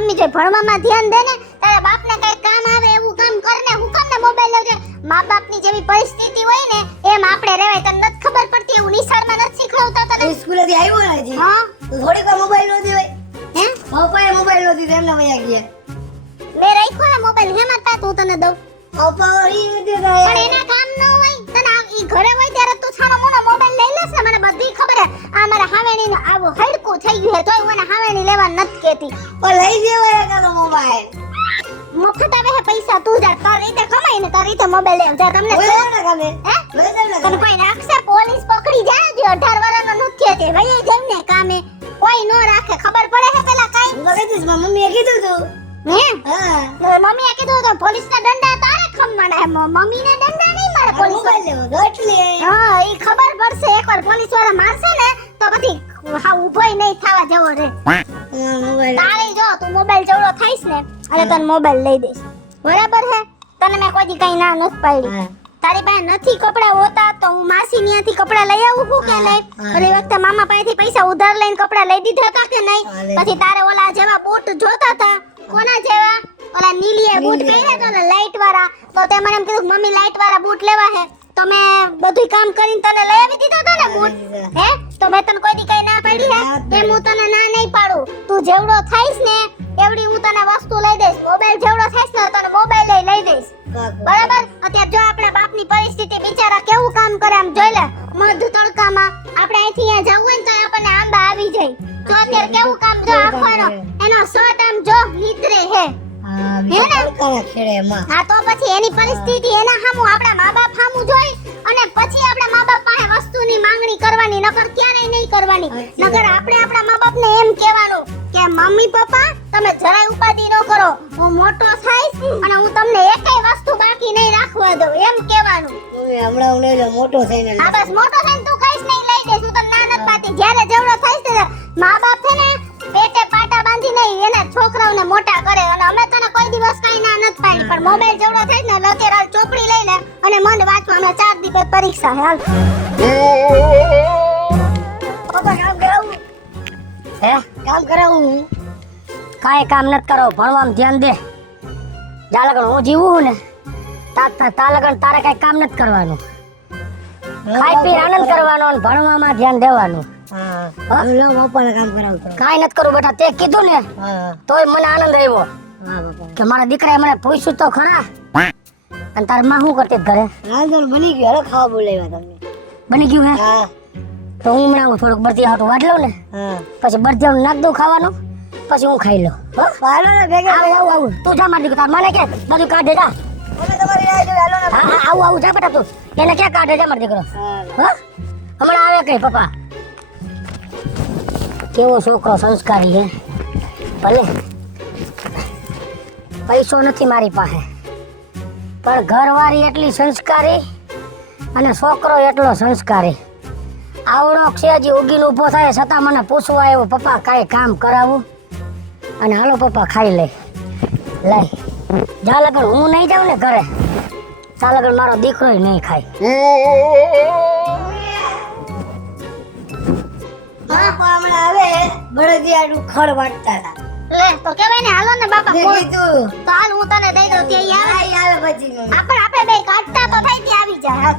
રમવી જોઈએ, ભણવામાં ધ્યાન દે ને. તારા બાપને કઈ કામ આવે એવું કામ કર ને. હું કામ ને મોબાઈલ લેજો. મા બાપની જેવી પરિસ્થિતિ હોય ને એમ આપણે રહેવાય. તને નથી ખબર પડતી? એવું નિશાળમાં નથી શીખવતા તને? સ્કૂલેથી આવ્યો ને હજી. હા તો થોડીક વાર મોબાઈલ નહોતી હોય. હે પપ્પાએ મોબાઈલ નહોતી તો એમને વયા ગયા. મેં રાખ્યો ને મોબાઈલ. હેમાં તા તું તને દઉં? પપ્પા ઈ નથી પણ થાય. એના કામ ન હોય. તને ઈ ઘરે હોય ત્યારે તું છાનો મોનો મોબાઈલ લઈ લેસ ને. મને બધી ખબર હે. આ મારા હાવેણીનો આવો હડકું થઈ ગયું હે તોય હું એને હાવેણી લેવા નથી કહેતી. ઓ લઈ જેવાય કાતો મોબાઈલ. મફત આવે હે પૈસા. તું જા તારી રીતે કમાઈને તારી રીતે મોબાઈલ લેવ. જા તમને લઈ જાવ ને કામે. હે લઈ જાવ ને તને કામે. કોઈ રાખશે? પોલીસ પકડી જાય જે 18 વર્ષનો નથી તે વયે જઈને કામે કોઈ નો રાખે. ખબર પડે છે પેલા કાઈ? હું તો કહી દઈશ મારી મમ્મીએ કીધું તું. હે હા મમ્મીએ કીધું તો પોલીસના દંડા તારે ખમવાના હે. મમ્મીને દંડા નહીં મારે પોલીસ. મોબાઈલ લેવો તો એટલે. હા ઈ ખબર પડશે. એકવાર પોલીસ વાળા મારશે ને તો પછી હા ઊભોય નહીં થવા જવો રે. મોબાઈલ તારે જો તું મોબાઈલ જેવડો થાઈસ ને એટલે તને મોબાઈલ લઈ દઈશ. બરાબર હે? તને મેં કોઈ દી કઈ ના નથી પાડી. હા. તારી પાસે નથી કપડા હોતા તો હું માસી ન્યાથી કપડા લઈ આવું છું કે નહીં? ઓલી વખતે મામા પાસેથી પૈસા ઉધાર લઈને કપડા લઈ દીધા હતા કે નહીં? હા, લઈ પછી તારે ઓલા જેવા બૂટ જોતા હતા. કોના જેવા? ઓલા નીલીએ બૂટ પહેર્યા હતા ને લાઈટ વાળા. તો તે મને એમ કીધું મમ્મી લાઈટ વાળા બૂટ લેવા હે. તો મેં બધું કામ કરીને તને લઈ આવી દીધા હતા ને બૂટ. હે તો મેં તને કોઈ દી કઈ ના પાડી હે? એમ હું તને ના નહીં પાડું. તું જેવડો થાઈસ ને એવડી હું તને વસ્તુ લઈ દઈશ. મોબાઈલ જેવડો થાઈસ ને તને મોબાઈલ લઈ દઈશ. બરાબર? અત્યારે જો આપણા બાપની પરિસ્થિતિ બિચારા કેવું કામ કરે આમ જોઈ લે. મધ તડકામાં આપણે અહીંથી અહીંયા જવું હોય ને તો આપણને આંબા આવી જાય. જો અત્યારે કેવું કામ જો આખવાનો એનો શર્ટ આમ જો નીતરે હે. હા હે ને? બીજા ખેડે માં. હા તો પછી એની પરિસ્થિતિ એના સામું આપણા મા બાપ સામું જોઈ અને પછી આપણા મા બાપ પાસે વસ્તુની માંગણી કરવાની. નકર ક્યારેય નહીં કરવાની. નકર આપણે આપણા મા બાપને એમ કહેવાનું કે મમ્મી પપ્પા તમે જરાય ઉપાધિ ન કરો. હું મોટો થઈશ અને હું તમને એકેય વસ્તુ બાકી નહીં રાખવા દઉં. એમ કહેવાનું. મમ્મી હમણાં હું લઈ મોટો થઈને હા બસ મોટો થઈને તું કઈશ નહીં લઈ દઈશ. હું તને ના નથી પાડતી. જ્યારે જેવડો થઈશ ત્યારે મા બાપ છે ને પેટે પાટા બાંધી નહીં એના છોકરાઓને મોટા કરે. અને અમે તને કોઈ દિવસ કઈ ના નથી પાડી. પણ મોબાઈલ જેવડો થાય ને અત્યારે હાલ ચોપડી લઈ લે અને મન વાંચવા. હમણાં 4 દી પછી પરીક્ષા હે. હાલ પપ્પા કામ કરાવું. હે કામ કરાવું હું. કાંઈ કામ નથી કરો, ભણવામાં ધ્યાન દે. જા લગન હું જીવું છું ને તા લગન તારે કાંઈ કામ નથી કરવાનું. ખાઈ પી આનંદ કરવાનો અને ભણવામાં ધ્યાન દેવાનું. હા હવે લો પપ્પાને કામ કરાવું તો. કાંઈ નથી કરવું બેટા. તે કીધું ને હા તોય મને આનંદ આવ્યો હા પપ્પા. કે મારા દીકરાએ મને પૂછ્યું તો ખરા. અને તારી માં શું કરતી હતી ઘરે? રાંધણ બની ગયું. હાલો ખાવા બોલાવ્યા તમે. બની ગયું હે? હા તો હું હમણાં થોડુંક બરતી હાટું વાટ લઉં ને હા પછી બરતી નાખ દઉં ખાવાનું પછી હું ખાઈ લઉં. હાલો ને ભેગા. આવું તું જા મારી દીકરા. મને કે બધું કાઢે જા. મને તમારી રાહ જોઈ. હાલો ને. હા આવું જા બેટા તું. એને ક્યાં કાઢે જા મારો દીકરો. હા હા હમણાં આવે કઈ પપ્પા. કેવો છોકરો સંસ્કારી હે. ભલે પૈસો નથી મારી પાસે પણ ઘરવાળી એટલી સંસ્કારી અને છોકરો એટલો સંસ્કારી. આવડો છે હજી ઉગીને ઊભો થાય છતાં મને પૂછવા આવ્યો પપ્પા કાંઈ કામ કરાવું. અને હાલો પપ્પા ખાઈ લે. લઈ જા લગન હું નહીં જાઉં ને ઘરે તા લગન મારો દીકરો નહીં ખાય. પપ્પા હમણાં આવે બળદિયાનું ખડ વાટતા હતા. લે તો કહેવાય ને હાલો ને બાપા. મેં કોણ? કીધું તો હાલ હું તને દઈ દઉં. તે યાર આઈ આવે પછી મમ્મી. આપણે બે કાઢતા તો થઈ ત્યાં આવી જાય. હાલ.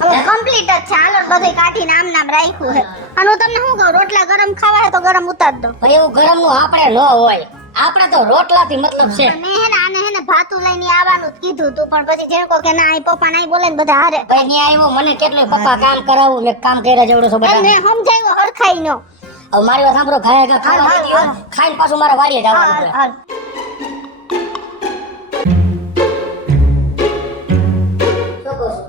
હવે કમ્પ્લીટ જ છે. હાલો બધું કાઢીને આમ નામ રાખ્યું છે. અને હું તમને શું કહું રોટલા ગરમ ખાવા હોય તો ગરમ ઉતાર દો. ભાઈ એવું ગરમનું આપણે ન હોય. આપણે તો રોટલાથી મતલબ છે. મેં હે ને આને હે ને ભાતું લઈને આવવાનું જ કીધું તું પણ પછી જેને કહો કે ના આ પપ્પા ના બોલે ને બધા હારે. ભાઈ ત્યાં આવ્યો મને કેટલું પપ્પા કામ કરાવું ને કામ કર્યા જેવડો છો બધા. મેં સમજાવ્યો હરખાઈ નો. હવે મારી વાત સાંભળો ખાય ખાવા હાલ, દીધી હોય, હાલ. ખાઈને પાછું મારે વાડીએ જવાનું હાલ છે. હાલ. શું કહો છો?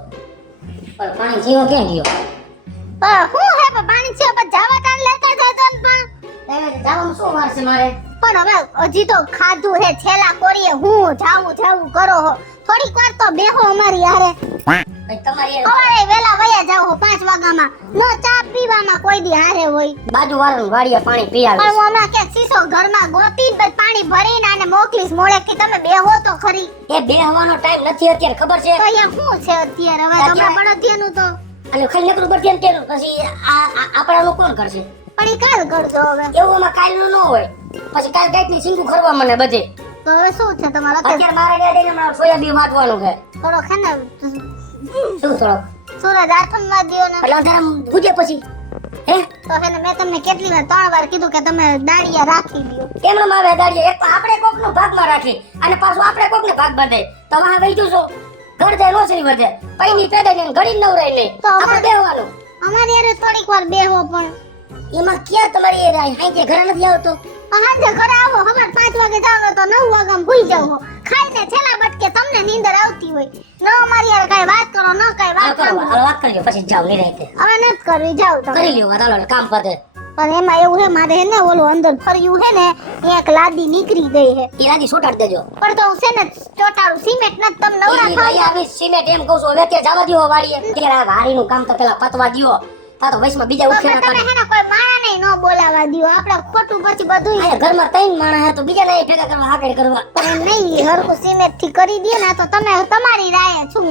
પણ પાણી જીવો ક્યાં ગયો? હું હે પણ પાણી છે પણ જાવા ટાણ લેતા જતો ને પણ જવાનું શું વાર છે મારે? પણ હવે હજી તો ખાધું હે છેલ્લા કોરીએ હું જાવું કરો હો. થોડીક વાર તો બેહો અમારી હારે. ભાઈ તમારી સવારે વેલા વયા જાવ 5 વાગ્યામાં. નો ચા પીવામાં કોઈ દી હારે હોય. બાજુ વાળાનું વાડીએ પાણી પી પણ આવે. હું હમણાં કે સીસો ઘરમાં ગોતી પછી પાણી ભરીને આને મોકલીશ મોડેથી. તમે બેહો તો ખરી. એ બેહવાનો ટાઈમ નથી અત્યારે ખબર છે. તો અહીંયા શું છે અત્યારે હવે તમે બળદિયાનું તો અને ખાલી નકરું બધી એમ કેરું પછી આપણાનું કોણ કરશે? પણ ઈ કાલ કરજો હવે. એવું આમાં કાલનું ન હોય. પછી કાલ કાંઈકની સિંગું ખરવા મને બધે. તો હવે શું છે તમારે અત્યારે મારા ડેડીને મારા સોયાબીન વાટવાનું છે. થોડો છે ને શું થોડોક? સૂરજ આથમવા દ્યો ને. એટલે અંધારામાં ગુજે પછી હે તો હે ને મેં તમને કેટલી વાર 3 વાર કીધું કે તમે દાડિયા રાખી દ્યો. કેમ આવે દાડીએ? એક તો આપણે કોકનો ભાગમાં રાખી અને પાછું આપણે કોકને ભાગ બાંધે. તો વાહ વઈ જશો. ઘર જાય નોસરી વધે. પૈની પેદા ને ઘડી નવરાય ને. તો આપણે બેહવાનું. અમારી હારે થોડીક વાર બેહો પણ એમાં ક્યાં તમારી એ રાય હાઈ ઘરે નથી આવતો? હાંજે ઘરે આવો હવાર 5 વાગે જાવ તો 9 વાગ્યામાં ભૂઈ જાવ. ખાઈને છેલ્લા બટકે તમને નીંદર આવતી હોય. ન અમારી હારે કાઈ વાત કરો ન કાઈ વાત કરો. વાત કરી લ્યો પછી જાવ ની રાતે. હવે નથી કરવી જાવ તમે. કરી લ્યો વાત હાલો કામ પતે. પણ એમાં એવું હે મારે હે ને ઓલું અંદર ફર્યું હે ને એક લાદી નીકળી ગઈ હે. ઈ રાજી સોટાડ દેજો. પણ તો હું છે ને ચોટાડું સિમેન્ટ નથી તમે નવરા થાવ. આવી સિમેન્ટ એમ કહું છું હવે કે જવા દ્યો વાડીએ. કે આ વાડીનું કામ તો પેલા પતવા દ્યો. તા તો વૈસમાં બીજા ઉઠે ના તમે હે ને કોઈ માણા નહીં ન બોલાવા દ્યો. આપણે ખોટું પછી બધું આ ઘરમાં 3 માણસ હે તો બીજા નહીં ભેગા કરવા હાકડ કરવા. પણ નહીં હરકું સિમેન્ટ થી કરી દે ને તો તમે તમારી રાયે છું.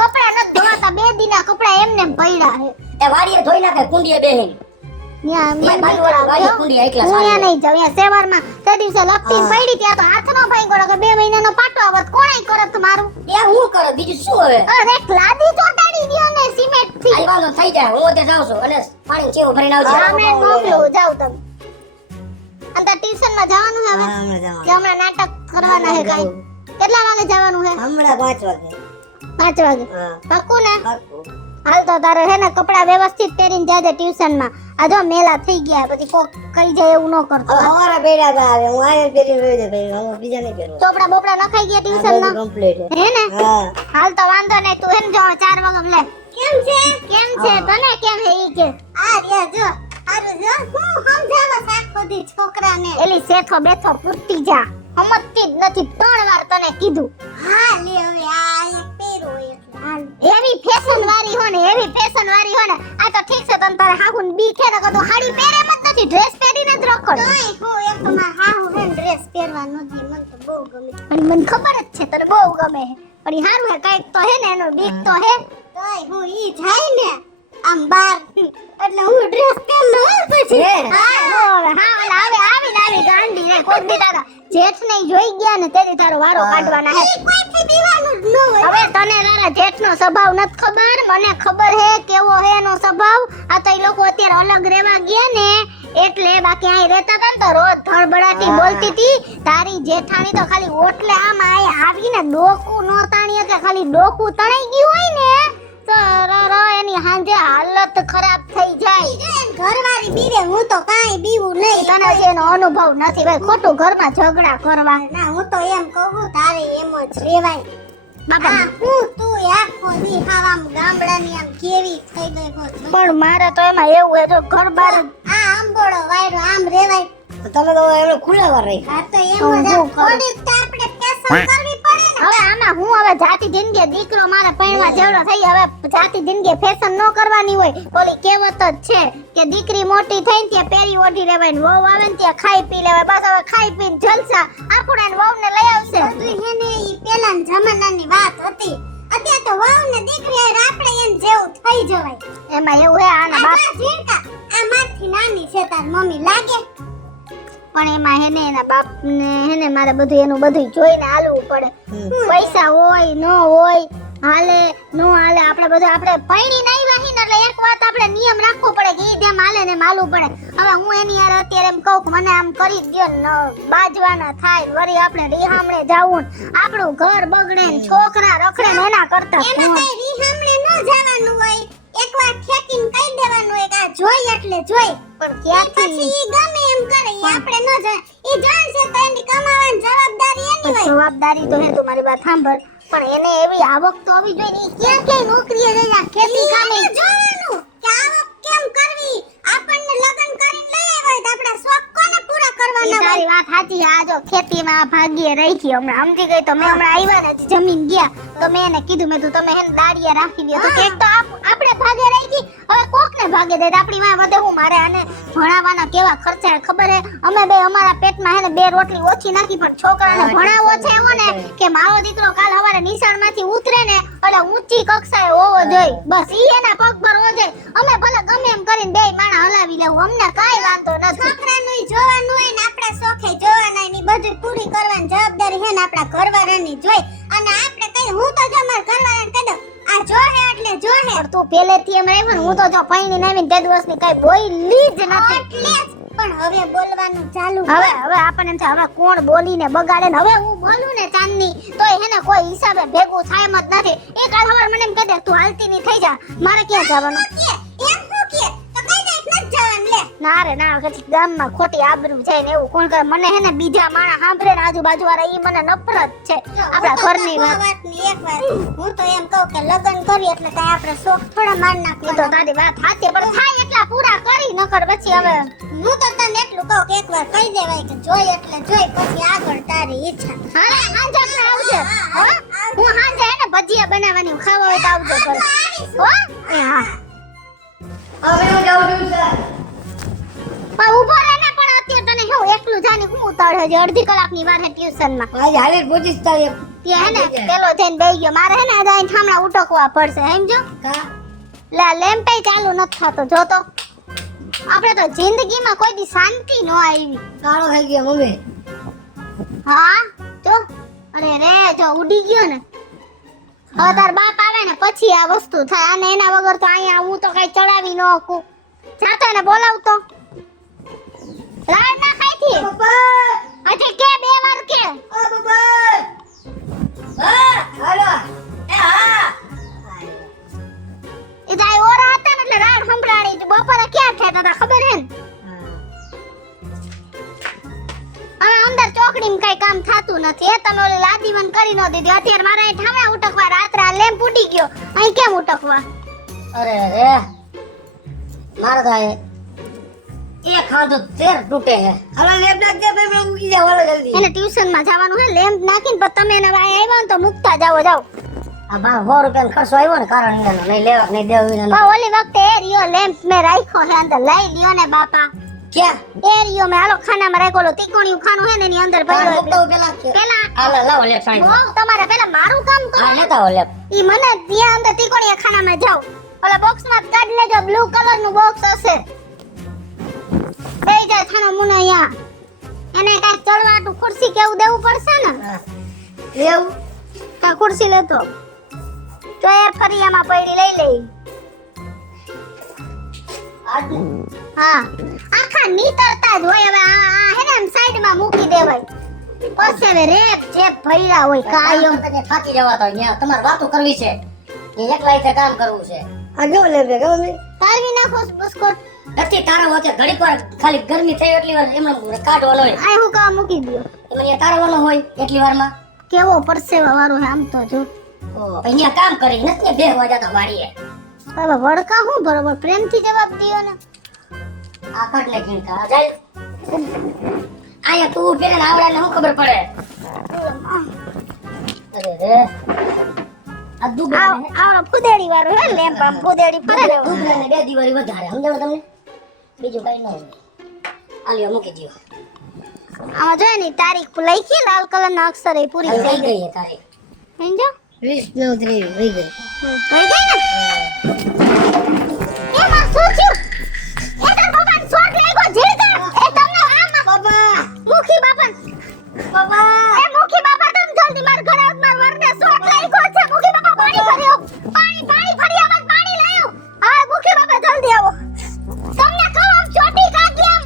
કપડા નથી ધોવાતા 2 દીના કપડા એમને પડ્યા હે. એ વાડીએ ધોઈ નાખે કુંડીએ બેહીન. ન્યા એ બાજુવાળા વાડીએ કુંડીએ એકલા હું સારા. ન્યા નહીં જાઉં. ન્યા સેવારમાં તે દિવસે લપટીને પડી ત્યાં તો હાથ નો ભાઈ ગયો કે 2 મહિનાનો પાટો આવત કોણે કરત મારું. ત્યાં હું કરે બીજું શું હવે? અરે એક લાદી ચોટાડી દ્યો ને સિમેન્ટ થી. આ વાલો થઈ જાય હું તે જાઉં છું અને પાણી ચેવું ભરીને આવજે. હમણાં મોકલું જાવ તમે. અંદર ટ્યુશન માં જવાનું હે હવે હા, હમણાં જવાનું. કે હમણાં નાટક કરવાના હે કાઈ? કેટલા વાગે જવાનું હે? હમણાં 5 વાગે. 5 વાગે. હા, પાક્કું ને? પાક્કું. હાલ તો તારે હે ને કપડા વ્યવસ્થિત પહેરીને જાજે ટ્યુશન માં. આ જો મેલા થઈ ગયા પછી કોક કઈ જાય એવું ન કરતો. હવે અમારા બેડા બા આવે હું આયે પહેરીને વઈ જાય હું બીજા નહીં પહેરવા. ચોપડા બોપડા નખાઈ ગયા ટ્યુશન ના કમ્પ્લીટ હે ને? હા હાલ તો વાંધો નહીં તું હે ને જો 4 વાગે લે. કેમ છે? કેમ છે? તને કેમ હે ઈ કે? આ રહ્યા જો. આરું જો હું સમજાવા સાખો દી છોકરાને. એલી સેથો બેથો પૂરતી જા. સમજતી જ નથી 3 વાર તને કીધું. હા લે હવે આ એક પહેરો એટલે હાલ. એવી ફેશન વાળી હો ને એવી ફેશન વાળી હો ને આ તો ઠીક છે તને તારે હાહુન બી ખેર તો હાડી પહેરે મત નથી ડ્રેસ પહેરીને જ રખડ. તોય હું એક તો માર હાહુ હે ડ્રેસ પહેરવા નથી મને તો બહુ ગમે. અને મને ખબર જ છે તને બહુ ગમે હે. પણ ઈ હારું હે કાઈક તો હે ને એનો બીક તો હે. તોય હું ઈ જાય ને આમ બાર એટલે હું ડ્રેસ પહેર લઉં પછી. હા ઓલા હવે આવી ગાંડી રે કોઈ બી તારા જેઠ ને જોઈ ગયા ને તેની તારો વારો કાઢવાના હે. કોઈથી બીવાનું જ ન હોય. હવે તને તારા જેઠ નો સ્વભાવ નથી ખબર મને ખબર હે કેવો હે એનો સ્વભાવ. આ તો ઈ લોકો અત્યારે અલગ રહેવા ગયા ને એટલે બાકી અહીં રહેતા હતા ને તો રોજ ધડબડાટી બોલતી હતી. તારી જેઠાણી તો ખાલી ઓટલે આમ આવીને ડોકું નો તાણી કે ખાલી ડોકું તણાઈ ગયું હોય ને તો એની હાંજે હાલત ખરાબ થઈ જાય. ઘરવાળી બીરે હું તો કાઈ બીવું નહીં. તને એનો અનુભવ નથી ભાઈ ખોટું ઘરમાં ઝઘડા કરવા. ના હું તો એમ કહું તારે એમ જ રેવાય. બાપા હું તું આખો દી હાવામ ગામડાની આમ કેવી થઈ ગઈ હો. પણ મારે તો એમાં એવું હે જો ઘર બાર આ આંબોળો વાયરો આમ રેવાય. તમે તો એમને ખુલ્લાવાર રહી. આ તો એમ જ થોડી તો આપણે ફેશન કરવી પડે ને. હવે આમાં હું હવે જાતિ જિંદગી દીકરો મારે પૈણવા જેવડો થઈ હવે જાતિ જિંદગી ફેશન ન કરવાની હોય. ઓલી કહેવત જ છે કે દીકરી મોટી થઈને ત્યાં પેરી ઓઢી લેવાય ને વહુ આવે ને ત્યાં ખાઈ પી લેવાય. બસ હવે ખાઈ પીને જલસા આપણે વહુને લઈ આવશે. બધું હે ને ઈ પેલાના જમાનાની વાત હતી. અત્યારે તો વહુ ને દીકરી આપણે એમ જેવું થઈ જવાય. એમાં એવું હે આના બાપ આ મારથી નાની છે તાર મમ્મી લાગે. પણ એમાં હેને એના બાપ ને હેને મારે બધું એનું બધું જોઈને હાલવું પડે. પૈસા હોય ન હોય હાલે નો હાલે આપણે બધું આપણે પૈણી નહીં રહી ને એટલે એક વાત આપણે નિયમ રાખવો પડે કે ઈ જેમ હાલે ને માલવું પડે. હવે હું એની યાર અત્યારે એમ કહું કે મને આમ કરી દ્યો ને બાજવાના થાય વરી આપણે રીહામણે જાવું આપણું ઘર બગડે ને છોકરા રખડે ને એના કરતા એમાં કઈ રીહામણે ન જવાનું હોય. એકવાર ઠેકીને કહી દેવાનું હોય કે આ જોઈ એટલે જોઈ. પણ ક્યાંથી પછી ઈ ગમે એમ કરે ઈ આપણે ન જાય. ઈ જાણશે તો એની કમાવાની જવાબદારી એની હોય. જવાબદારી તો હે તું મારી વાત સાંભળ પણ એને એવી આવક તો આવી જોઈએ ઈ ક્યાં ક્યાં નોકરીએ જાય આ ખેતી કામે જોવાનું કે આવક કેમ કરવી. આપણને લગન કરીને લઈ આવ્યા તો આપણા શોખ કોને પૂરા કરવાના હોય. તારી વાત સાચી આ જો ખેતીમાં ભાગ્યે રહી ગઈ હમણાં સમજી ગઈ તો મેં હમણાં આવ્યા ને જમીન ગયા તો મેં એને કીધું મેં તું તમે હેને દાડિયા રાખી દો તો કેક તો આપણે ભાગે રહી ગઈ હવે કોકને ભાગે દે આપણી માં વધે હું મારે આને ભણાવવાના કેવા ખર્ચા ખબર હે અમે બે અમારા પેટમાં હે ને 2 રોટલી ઓછી નાખી પણ છોકરાને ભણાવવો છે એવો ને કે મારો દીકરો કાલ સવારે નિશાળમાંથી ઉતરે ને એટલે ઊંચી કક્ષાએ હોવો જોઈએ બસ ઈ એના પગ પર હોવો જોઈએ અમે ભલે ગમે એમ કરીને બે માણા હલાવી લેવું અમને કાઈ વાંધો નથી છોકરાનું જોવાનું હોય ને આપણા શોખે જોવાના ની બધું પૂરી કરવાની જવાબદારી હે ને આપણા ઘરવાળાની જોઈ અને આપણે કઈ હું તો જો મારા ઘરવાળાને કહી દઉં આ જોહે એટલે જોહે પણ તું પહેલેથી એમ રહેવું ને હું તો જો પૈણી નવીન 2 દિવસની કઈ બોલી જ નથી એટલે પણ હવે બોલવાનું ચાલુ હવે આપણને એમ થાય હવે કોણ બોલીને બગાડે ને હવે હું બોલું ને ચાંદની તોય હેને કોઈ હિસાબે ભેગું થાય એમ જ નથી એ કાલ સવાર મને એમ કહી દે તું હાલતી ની થઈ જા મારે ક્યાં જવાનું એમ શું કે તો કઈ દે નથી જવાનું લે ના રે ના કદી ગામમાં ખોટી આબરૂ જાય ને એવું કોણ કરે મને હેને બીજા માણા સાંભળે ને આજુબાજુ વાળા ઈ મને નફરત છે આપણા ઘરની વાતની એક વાત હું તો એમ કહું કે લગન કરી એટલે કઈ આપણે શોખ થોડા માર નાખીએ તો તારી વાત સાચી પણ થાય એટલા પૂરા કરી નકર પછી હવે હું તો તને એટલું કહું કે એકવાર કહી દેવાય કે જોઈ એટલે જોઈ પછી આગળ તારી ઈચ્છા હા હાંજે ને આવજે હા હું હાંજે હે ને ભજીયા બનાવવાની ખાવા હોય તો આવજો ઘરે હો એ હા હવે હું જાઉં છું સર પણ ઊભો રહે ને પણ અત્યારે તને હું એકલું જાને હું ઉતાળે છે અડધી કલાકની વાર હે ટ્યુશનમાં આજે હાલે પહોંચીશ તારે તે હે ને પેલો જઈને બેહી ગયો મારે હે ને આજે અહીં ઠામડા ઉટકવા પડશે સમજો કા લે લેમ્પે ચાલુ નથી થતો જો તો આપણે તો જિંદગીમાં કોઈ દી શાંતિ ન આવી કાળો થઈ ગયો મમ્મી હા જો અરે રે જો ઉડી ગયો ને હવે તાર બાપ આવે ને પછી આ વસ્તુ થાય અને એના વગર તો અહીંયા હું તો કઈ ચડાવી ન શકું જાતો એને બોલાવતો લાડ ના ખાઈથી પપ્પા હજી કે 2 વાર કે ઓ પપ્પા હા હાલો એ હા એ જાય ઓરા હતા ને એટલે રાડ સંભળાણી બપોરે ક્યાં થયા હતા ખબર હે ને હવે અંદર ચોકડીમાં કઈ કામ થાતું નથી એ તમે ઓલી લાદીવન કરી નો દીધી અત્યારે મારે અહીં ઠામડા ઉટકવા રાત્રે આ લેમ્પ ઉડી ગયો અહીં કેમ ઉટકવા અરે રે મારા થાય એક હાથ તેર તૂટે હે હાલો લેબ નાખ દે ભાઈ મને મૂકી જાવ હાલો જલ્દી એને ટ્યુશન માં જવાનું હે લેમ્પ નાખીને પછી તમે એને વાય આવ્યા ને તો મુકતા જાઓ જાઓ આ 100 રૂપિયાનો ખર્ચો આવ્યો ને કારણ એનો નહીં લેવા નહીં દેવા પણ ઓલી વખતે એ રિયો લેમ્પ મે રાખ્યો હે અંદર લઈ લ્યો ને બાપા ક્યાં એ રિયો મે હાલો ખાનામાં રાખ્યો તીકોણિયું ખાનું હે ને એની અંદર ભર્યો મૂકતો પેલા પેલા હાલો લાવો લેપ સાઈડ બહુ તમારે પેલા મારું કામ કરો હા લેતા હો લેપ ઈ મને ત્યાં અંદર તીકોણીયા ખાનામાં જાવ ઓલા બોક્સ માં કાઢ લેજો બ્લુ કલર નું બોક્સ હશે બેઈ જા થાનો મુના અહીંયા એને કાંઈક ચડવાટું ખુરશી કેવું દેવું પડશે ને લેવ કા ખુરશી લેતો તો એ ફરિયામાં પડી લઈ લઈ હા આખા નીતરતા જ હોય હવે આ હે ને સાઈડ માં મૂકી દેવાય પછી હવે રેપ જેપ ભર્યા હોય કાયમ તને થાકી જવા તો અહીંયા તમારે વાતો કરવી છે એ એકલા રીતે કામ કરવું છે આ જો લેબ કે મમ્મી તારવી નાખો બસ્કોટ નથી તારા વચ્ચે ઘડીક વાર ખાલી ગરમી થઈ એટલી વાર એમાં કાઢવાનો હોય આ હું કા મૂકી દયો એમાં અહીંયા તારવાનો હોય એટલી વારમાં કેવો પરસેવા વાળો હે આમ તો જો અહીંયા કામ કરી નથી બેહવા જતા વાડીએ હવે વડકા હું બરોબર પ્રેમથી જવાબ દિયો ને આ કટલે કિંકા જાય આયા તું પેલે આવડાને શું ખબર પડે અરે રે આ દુબળા આવડો ફુદેડી વાળો હે લેમ્પ આમ ફુદેડી ફરે દુબળાને 2 દિવાળી વધારે સમજાવો તમને બીજું કઈ ન હોય આલિયો મૂકી દયો આમાં જોય ની તારીખ લખી લાલ કલર ના અક્ષર એ પૂરી થઈ થઈ ગઈ ગઈ તારી સમજો 20 9 3 થઈ ગઈ થઈ ગઈ ને એમાં શું થયું એ તાર બાપાને શોટ લાગ્યો જીલતા એ તમને આમાં પપ્પા મુખી બાપા એ મુખી બાપા તમે જલ્દી માર ઘરે આવ માર વરને શોટ લાગ્યો છે મુખી બાપા પાણી ભર્યો પાણી ફરિયામાં પાણી લાયો હા મુખી બાપા જલ્દી આવો તમને કહું આમ ચોટી કાઢી આમ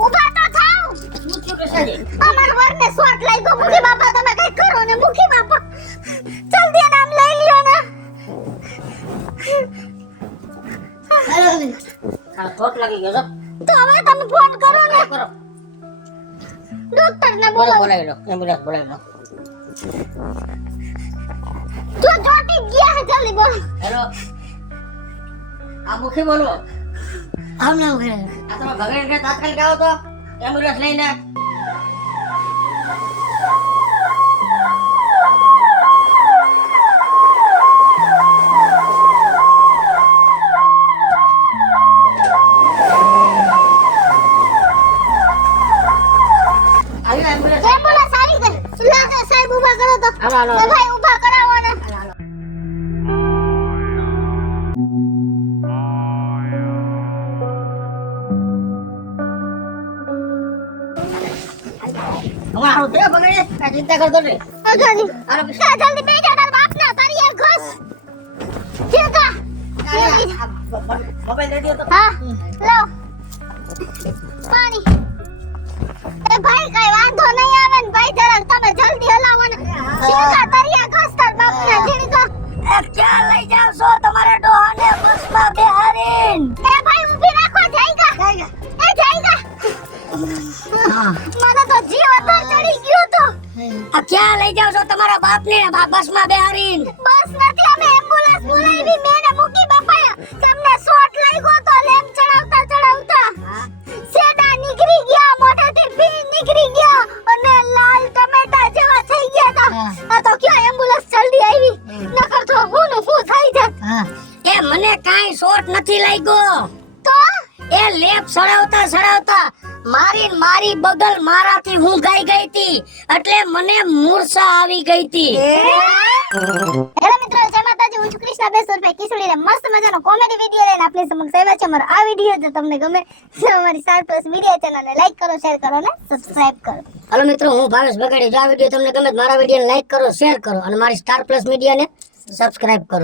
ઊભા તો થાવ શું થયું કૃષ્ણજી અમાર વરને શોટ લાગ્યો મુખી બાપા તમે કઈ કરો ને મુખી બાપા જલ્દી નામ લઈ લ્યો ને હાલો ખાલી ચોટ લાગી ગયો તો હવે તમે ફોન કરો ને કરો ડોક્ટર ને બોલો બોલો બોલાવી લો એમ્બ્યુલન્સ બોલાવી લો જો ચોટી ગયા હે જલ્દી બોલો હેલો આ મુખી બોલો આમ ના કરે આ તમે ભગવાન કે તાત્કાલિક આવો તો એમ્બ્યુલન્સ લઈને હાલો તો ભાઈ ઊભા કરાવો ને. હમણાં હારું થયો બગડે કાંઈ ચિંતા કરતો નહીં. અગાડી. હાલો પછી. જા જલ્દી બેસી જા તારા બાપના તારી ઘસ. જેગા. મોબાઈલ રેડિયો તો હા લાવ પાણી. એ ભાઈ કઈ વાંધો નહીં આવે ને ભાઈ જરાક તમે જલ્દી હલાવો ને. જેગા તારી ઘસ તાર બાપના જીણગા. એ ક્યાં લઈ જાવ છો તમારે ડોહાને બસમાં બેહારીન? એ ભાઈ ઊભી રાખો જાયગા. એ જાયગા. હા. મને તો જીવ અંદર ચડી ગયો તો. આ ક્યાં લઈ જાવ છો તમારા બાપને બસમાં બેહારીન? બસ નથી અમે એમ્બ્યુલન્સ બોલાવી મેને મૂકી બાપા. તમને શોટ લાગ્યો તો લેમ ચડાવતા ચડાવતા સેડા નીકળી ગયા મોઢાથી ભી નીકળી ગયા અને લાલ ટમેટા જેવા થઈ ગયા તા. હા. આ તો ક્યાં એમ્બ્યુલન્સ જલ્દી આવી નકર તો હું નું હું થઈ જાત. હા. એ મને કાંઈ શોટ નથી લાગ્યો. તો એ લેપ સડાવતા સડાવતા મારી બગલ મારાથી હું ગાઈ ગઈ હતી એટલે મને મૂર્છા આવી ગઈ હતી. હેલો મિત્રો જય માતાજી હું છું કૃષ્ણા બેસુરભાઈ કિશોરીને મસ્ત મજાનો કોમેડી વિડિયો લઈને આપની સમક્ષ આવ્યા છે. અમારો આ વિડિયો જો તમને ગમે તો અમારી સ્ટાર પ્લસ મીડિયા ચેનલને લાઈક કરો શેર કરો અને સબસ્ક્રાઇબ કરો. હાલો મિત્રો હું ભાવેશ બગાડી. જો આ વિડિયો તમને ગમે તો મારા વિડિયોને લાઈક કરો શેર કરો અને મારી સ્ટાર પ્લસ મીડિયાને સબસ્ક્રાઇબ કરો.